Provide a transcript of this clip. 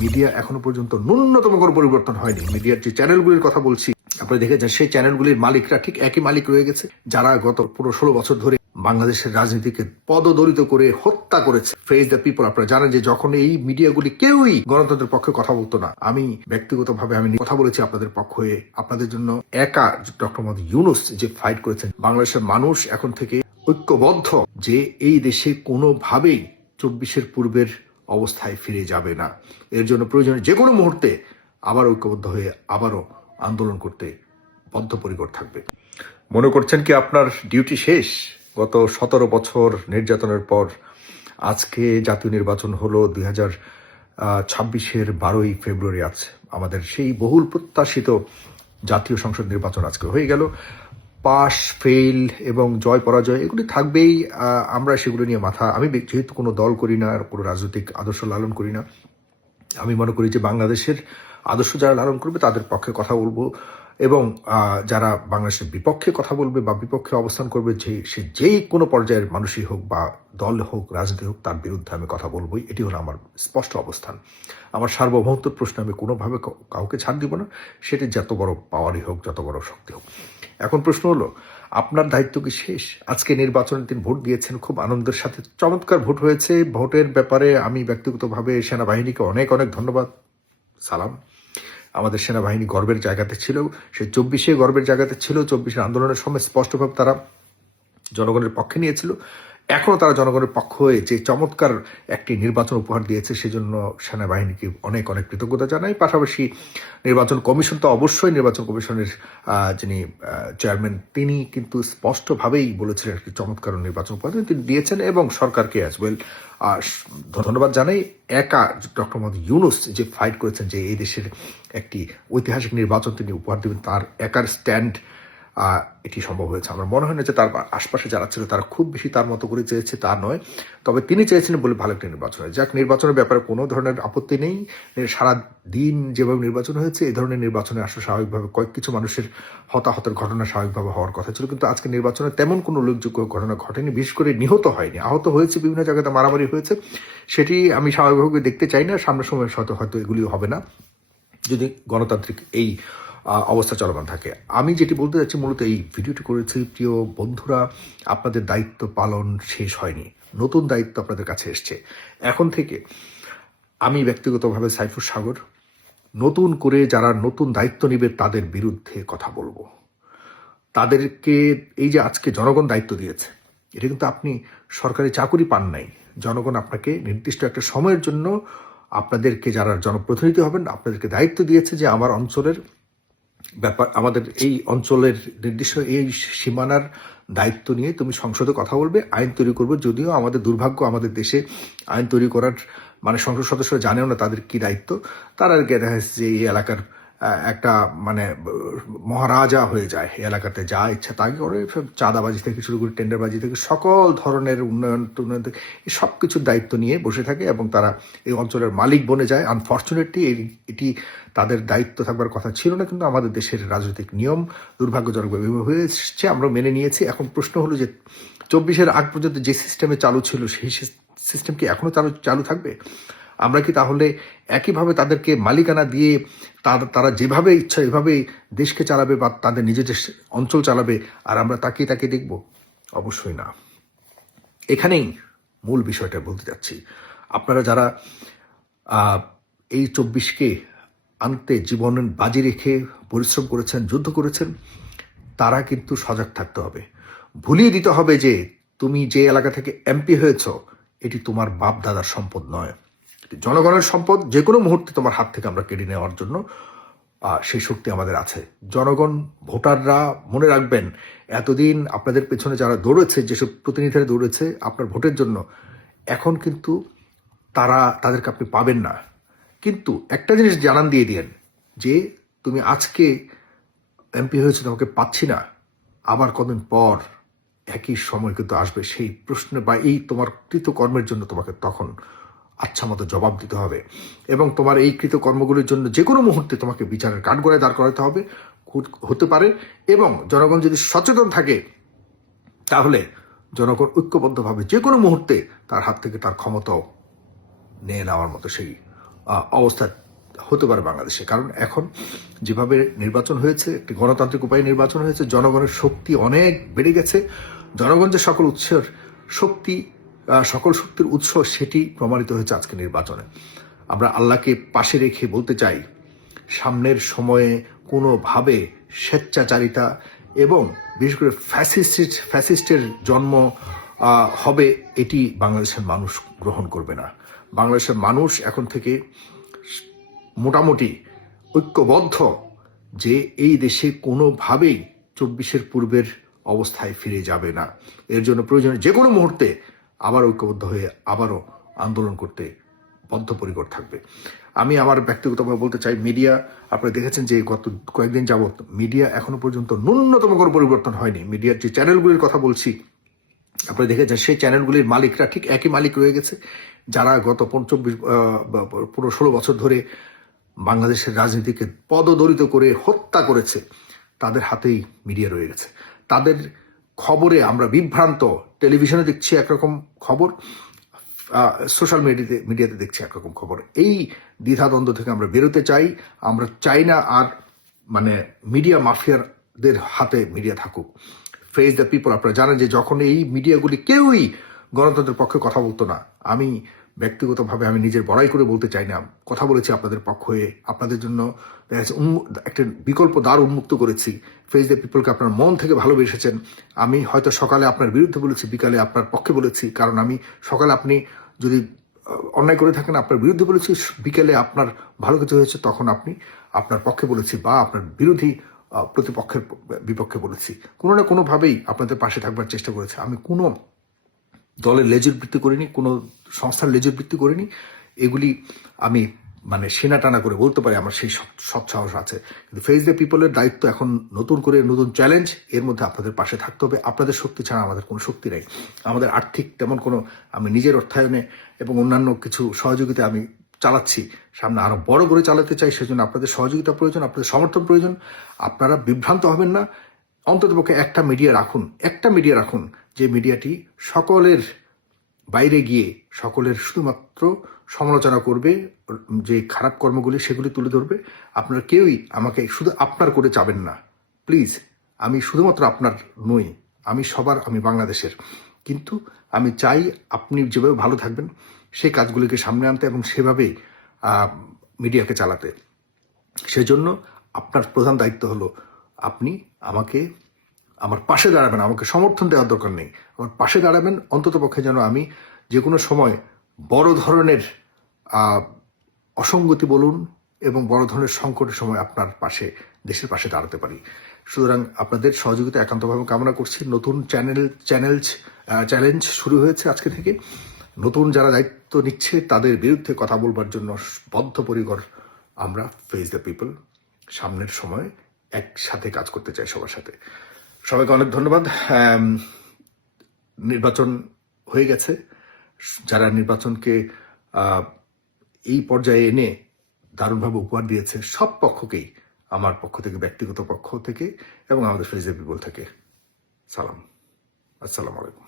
Media এখনও পর্যন্ত ন্যূনতম কোনো পরিবর্তন হয়নি। মিডিয়ার যে চ্যানেলগুলির কথা বলছি, আপনারা দেখেছেন সেই চ্যানেলগুলির মালিকরা ঠিক একই মালিক রয়ে গেছে, যারা গত পুরো ষোলো বছর ধরে বাংলাদেশের রাজনীতিকে পদদলিত করে হত্যা করেছে। ফেস দ্য পিপল আপনারা জানেন যে যখন এই মিডিয়াগুলি কেউই গণতন্ত্রের পক্ষে কথা বলতো না, আমি ব্যক্তিগতভাবে আমি কথা বলেছি আপনাদের পক্ষ হয়ে। আপনাদের জন্য একা ডক্টর মোহাম্মদ ইউনুস যে ফাইট করেছেন, বাংলাদেশের মানুষ এখন থেকে ঐক্যবদ্ধ যে এই দেশে কোনোভাবেই চব্বিশের পূর্বের অবস্থায় ফিরে যাবে না। এর জন্য প্রয়োজনে যে কোনো মুহূর্তে আবার ঐক্যবদ্ধ হয়ে আবারও আন্দোলন করতে বদ্ধপরিকর থাকবে। মনে করছেন কি আপনার ডিউটি শেষ? গত সতেরো বছর নির্যাতনের পর আজকে জাতীয় নির্বাচন হলো দুই হাজার ছাব্বিশের বারোই ফেব্রুয়ারি আছে আমাদের সেই বহুল প্রত্যাশিত জাতীয় সংসদ নির্বাচন আজকে হয়ে গেল। পাস ফেল এবং জয়, পরাজয় এগুলি থাকবেই। আমরা সেগুলো নিয়ে মাথা, আমি যেহেতু কোনো দল করি না কোনো রাজনৈতিক আদর্শ লালন করি না, আমি মনে করি যে বাংলাদেশের আদর্শ যারা লালন করবে তাদের পক্ষে কথা বলব। এবং যারা বাংলাদেশের বিপক্ষে কথা বলবে বা বিপক্ষে অবস্থান করবে, যে, সে যেই কোনো পর্যায়ের মানুষই হোক বা দল হোক, রাজনীতি হোক, তার বিরুদ্ধে আমি কথা বলবোই। এটি হলো আমার স্পষ্ট অবস্থান। আমার সার্বভৌমত্বর প্রশ্নে আমি কোনোভাবে কাউকে ছাড় দিব না। সেটি যত বড় পাওয়ারই হোক, যত বড় শক্তি হোক। এখন প্রশ্ন হলো, আপনার দায়িত্ব কি শেষ? আজকে নির্বাচনের দিন ভোট দিয়েছেন, খুব আনন্দের সাথে চমৎকার ভোট হয়েছে। ভোটের ব্যাপারে আমি ব্যক্তিগতভাবে সেনাবাহিনীকে অনেক অনেক ধন্যবাদ। সালাম। আমাদের সেনাবাহিনী গর্বের জায়গাতে ছিল। সে চব্বিশে গর্বের জায়গাতে ছিল। চব্বিশের আন্দোলনের সময় স্পষ্টভাবে তারা জনগণের পক্ষে নিয়েছিল। এখনও তারা জনগণের পক্ষ হয়ে যে চমৎকার একটি নির্বাচন উপহার দিয়েছে, সেজন্য সেনাবাহিনীকে অনেক অনেক কৃতজ্ঞতা জানাই। পাশাপাশি নির্বাচন কমিশন তো অবশ্যই নির্বাচন কমিশনের যিনি চেয়ারম্যান, তিনি কিন্তু স্পষ্টভাবেই বলেছিলেন একটি চমৎকার নির্বাচন উপহার তিনি দিয়েছেন এবং সরকারকে অ্যাজ ওয়েল ধন্যবাদ জানাই। একা ডক্টর মোহাম্মদ ইউনুস যে ফাইট করেছেন যে এই দেশের একটি ঐতিহাসিক নির্বাচন তিনি উপহার দেবেন, তার একার স্ট্যান্ড এটি সম্ভব হয়েছে। আমার মনে হয় না যে তার আশপাশে যারা ছিল তারা খুব বেশি তার মতো করে চেয়েছে তা নয়। তবে তিনি চেয়েছিলেন বলে ভালো একটা নির্বাচন হয়। যাক, নির্বাচনের ব্যাপারে কোনো ধরনের আপত্তি নেই। এ, সারা দিন যেভাবে নির্বাচন হয়েছে এই ধরনের নির্বাচনে আসলে স্বাভাবিকভাবে কয়েক কিছু মানুষের হতাহতের ঘটনা স্বাভাবিকভাবে হওয়ার কথা ছিল। কিন্তু আজকে নির্বাচনে তেমন কোনো উল্লেখযোগ্য ঘটনা ঘটেনি, বিশেষ করে নিহত হয়নি। আহত হয়েছে বিভিন্ন জায়গাতে, মারামারি হয়েছে। সেটি আমি স্বাভাবিকভাবে দেখতে চাই না। সামনের সময় হয়তো হয়তো এগুলি হবে না। যদি গণতান্ত্রিক এই অবস্থা চলমান থাকে। আমি যেটি বলতে চাচ্ছি মূলত এই ভিডিওটি করেছি, প্রিয় বন্ধুরা, আপনাদের দায়িত্ব পালন শেষ হয়নি। নতুন দায়িত্ব আপনাদের কাছে এসছে। এখন থেকে আমি ব্যক্তিগতভাবে সাইফুর সাগর, নতুন করে যারা নতুন দায়িত্ব নেবে তাদের বিরুদ্ধে কথা বলব। তাদেরকে এই যে আজকে জনগণ দায়িত্ব দিয়েছে, এটা কিন্তু আপনি সরকারি চাকুরি পান নাই। জনগণ আপনাকে নির্দিষ্ট একটা সময়ের জন্য আপনাদেরকে যারা জনপ্রতিনিধি হবেন, আপনাদেরকে দায়িত্ব দিয়েছে যে আমার অঞ্চলের ব্যাপার, আমাদের এই অঞ্চলের নির্দিষ্ট এই সীমানার দায়িত্ব নিয়ে তুমি সংসদে কথা বলবে, আইন তৈরি করবে, যদিও আমাদের দুর্ভাগ্য, আমাদের দেশে আইন তৈরি করার মানে সংসদ সদস্যরা জানেও না তাদের কি দায়িত্ব। তারা আর দেখা যাচ্ছে যে এই এলাকার একটা মানে মহারাজা হয়ে যায় এলাকাতে, যা ইচ্ছা তাই করে চাঁদাবাজি থেকে শুরু করে টেন্ডারবাজি থেকে, সকল ধরনের উন্নয়ন টুন্নয়ন থেকে সব কিছুর দায়িত্ব নিয়ে বসে থাকে এবং তারা এই অঞ্চলের মালিক বনে যায়। আনফর্চুনেটলি এটি তাদের দায়িত্ব থাকবার কথা ছিল না, কিন্তু আমাদের দেশের রাজনৈতিক নিয়ম দুর্ভাগ্যজনকভাবে হয়ে এসছে, আমরা মেনে নিয়েছি। এখন প্রশ্ন হলো যে, চব্বিশের আগ পর্যন্ত যে সিস্টেমে চালু ছিল, সেই সিস্টেম কি এখনও চালু চালু থাকবে? আমরা কি তাহলে একইভাবে তাদেরকে মালিকানা দিয়ে তার- যেভাবে ইচ্ছা এভাবে দেশকে চালাবে বা তাদের নিজেদের অঞ্চল চালাবে, আর আমরা তাকিয়ে তাকিয়ে দেখব? অবশ্যই না। এখানেই মূল বিষয়টা বলতে যাচ্ছি আপনারা যারা এই চব্বিশকে আনতে জীবন বাজি রেখে পরিশ্রম করেছেন, যুদ্ধ করেছেন, তারা কিন্তু সজাগ থাকতে হবে। ভুলিয়ে দিতে হবে যে, তুমি যে এলাকা থেকে এমপি হয়েছ, এটি তোমার বাপ দাদার সম্পদ নয়। জনগণের সম্পদ যে কোনো মুহূর্তে তোমার হাত থেকে আমরা কেড়ে নেওয়ার জন্য সেই শক্তি আমাদের আছে। জনগণ, ভোটাররা মনে রাখবেন, এতদিন আপনাদের পেছনে যারা দৌড়েছে, যেসব প্রতিনিধিরা দৌড়েছে আপনার ভোটের জন্য, এখন কিন্তু তারা, তাদেরকে আপনি পাবেন না। কিন্তু একটা জিনিস জানান দিয়ে দিয়েন, যে তুমি আজকে এমপি হয়েছে, তোমাকে পাচ্ছি না। আবার কদিন পর একই সময় কিন্তু আসবে সেই প্রশ্ন বা এই তোমার কৃতকর্মের জন্য তোমাকে তখন আচ্ছা মতো জবাব দিতে হবে। এবং তোমার এই কৃতকর্মগুলির জন্য যে কোনো মুহূর্তে তোমাকে বিচারের কাঠগড়ায় দাঁড় করাতে হবে হতে পারে। এবং জনগণ যদি সচেতন থাকে, তাহলে জনগণ ঐক্যবদ্ধভাবে যে কোনো মুহূর্তে তার হাত থেকে তার ক্ষমতাও নিয়ে নেওয়ার মতো সেই অবস্থা হতে পারে বাংলাদেশে। কারণ এখন যেভাবে নির্বাচন হয়েছে, একটি গণতান্ত্রিক উপায়ে নির্বাচন হয়েছে, জনগণের শক্তি অনেক বেড়ে গেছে। জনগণ যে সকল উৎসের শক্তি সকল শক্তির উৎস সেটি প্রমাণিত হয়েছে আজকে নির্বাচনে। আমরা আল্লাহকে পাশে রেখে বলতে চাই, সামনের সময়ে কোনোভাবে স্বেচ্ছাচারিতা এবং বিশেষ করে ফ্যাসিস্ট ফ্যাসিস্টের জন্ম হবে এটি বাংলাদেশের মানুষ গ্রহণ করবে না। বাংলাদেশের মানুষ এখন থেকে মোটামুটি ঐক্যবদ্ধ যে এই দেশে কোনোভাবেই চব্বিশের পূর্বের অবস্থায় ফিরে যাবে না। এর জন্য প্রয়োজনে যে কোনো মুহূর্তে আবার ঐক্যবদ্ধ হয়ে আবারও আন্দোলন করতে বদ্ধপরিকর থাকবে। আমি আমার ব্যক্তিগতভাবে বলতে চাই, মিডিয়া, আপনারা দেখেছেন যে গত কয়েকদিন যাবত মিডিয়া এখনও পর্যন্ত ন্যূনতম কোনো পরিবর্তন হয়নি। মিডিয়ার যে চ্যানেলগুলির কথা বলছি, আপনারা দেখেছেন সেই চ্যানেলগুলির মালিকরা ঠিক একই মালিক রয়ে গেছে, যারা গত পঞ্চব্বিশ পুরো ষোলো বছর ধরে বাংলাদেশের রাজনীতিকে পদদলিত করে হত্যা করেছে, তাদের হাতেই মিডিয়া রয়ে গেছে। তাদের খবরে আমরা বিভ্রান্ত, টেলিভিশনে দেখছি একরকম খবর সোশ্যাল মিডিয়াতে মিডিয়াতে দেখছি একরকম খবর। এই দ্বিধাদ্বন্দ্ব থেকে আমরা বেরোতে চাই। আমরা চাই না আর মানে মিডিয়া মাফিয়ারদের হাতে মিডিয়া থাকুক। ফেস দ্য পিপল আপনারা জানেন যে যখন এই মিডিয়াগুলি কেউই গণতন্ত্রের পক্ষে কথা বলতো না। আমি ব্যক্তিগতভাবে আমি নিজের বড়াই করে বলতে চাই না। কথা বলেছি আপনাদের পক্ষ হয়ে। আপনাদের জন্য একটা বিকল্প দ্বার উন্মুক্ত করেছি। ফেস দ্য পিপলকে আপনার মন থেকে ভালোবেসেছেন। আমি হয়তো সকালে আপনার বিরুদ্ধে বলেছি, বিকালে আপনার পক্ষে বলেছি। কারণ আমি সকালে আপনি যদি অন্যায় করে থাকেন, আপনার বিরুদ্ধে বলেছি, বিকেলে আপনার ভালো কিছু হয়েছে, তখন আপনি আপনার পক্ষে বলেছি বা আপনার বিরোধী প্রতিপক্ষের বিপক্ষে বলেছি। কোনো না কোনোভাবেই আপনাদের পাশে থাকবার চেষ্টা করেছে। আমি কোনো দলের লেজুর বৃত্তি করিনি, কোনো সংস্থার লেজুর বৃত্তি করিনি। এগুলি আমি মানে সেনা টানা করে বলতে পারি, আমার সেই সৎ- সাহস আছে। কিন্তু ফেস দ্য পিপলের দায়িত্ব এখন নতুন করে, নতুন চ্যালেঞ্জ এর মধ্যে আপনাদের পাশে থাকতে হবে। আপনাদের শক্তি ছাড়া আমাদের কোনো শক্তি নেই। আমাদের আর্থিক তেমন কোনো, আমি নিজের অর্থায়নে এবং অন্যান্য কিছু সহযোগিতা আমি চালাচ্ছি। সামনে আরও বড় করে চালাতে চাই, সেজন্য আপনাদের সহযোগিতা প্রয়োজন, আপনাদের সমর্থন প্রয়োজন। আপনারা বিভ্রান্ত হবেন না। অন্ততপক্ষে একটা মিডিয়া রাখুন, একটা মিডিয়া রাখুন। যে মিডিয়াটি সকলের বাইরে গিয়ে সকলের শুধুমাত্র সমালোচনা করবে, যে খারাপ কর্মগুলি সেগুলি তুলে ধরবে, আপনার কেউই আমাকে শুধু আপনার করে চাবেন না। প্লিজ, আমি শুধুমাত্র আপনার নই, আমি সবার, আমি বাংলাদেশের। কিন্তু আমি চাই আপনি যেভাবে ভালো থাকবেন, সেই কাজগুলিকে সামনে আনতে এবং সেভাবেই মিডিয়াকে চালাতে। সেজন্য আপনার প্রধান দায়িত্ব হলো আপনি আমাকে আমার পাশে দাঁড়াবেন, আমাকে সমর্থন দেওয়ার দরকার নেই। আমার পাশে দাঁড়াবেন অন্তত পক্ষে যেন আমি যে কোনো সময় বড় ধরনের অসঙ্গতি বলুন এবং বড় ধরনের সংকটের সময় আপনার পাশে, দেশের পাশে দাঁড়াতে পারি। সুতরাং আপনাদের সহযোগিতা একান্তভাবে কামনা করছি। নতুন চ্যানেল চ্যানেল চ্যালেঞ্জ শুরু হয়েছে আজকে থেকে। নতুন যারা দায়িত্ব নিচ্ছে, তাদের বিরুদ্ধে কথা বলবার জন্য বদ্ধপরিকর আমরা ফেস দ্য পিপল সামনের সময় একসাথে কাজ করতে চাই সবার সাথে। সবাইকে অনেক ধন্যবাদ। নির্বাচন হয়ে গেছে। যারা নির্বাচনকে এই পর্যায়ে এনে দারুণভাবে উপহার দিয়েছে, সব পক্ষকেই, আমার পক্ষ থেকে, ব্যক্তিগত পক্ষ থেকে এবং আমাদের ফেজে পিপল থেকে। সালাম। আসসালামু আলাইকুম।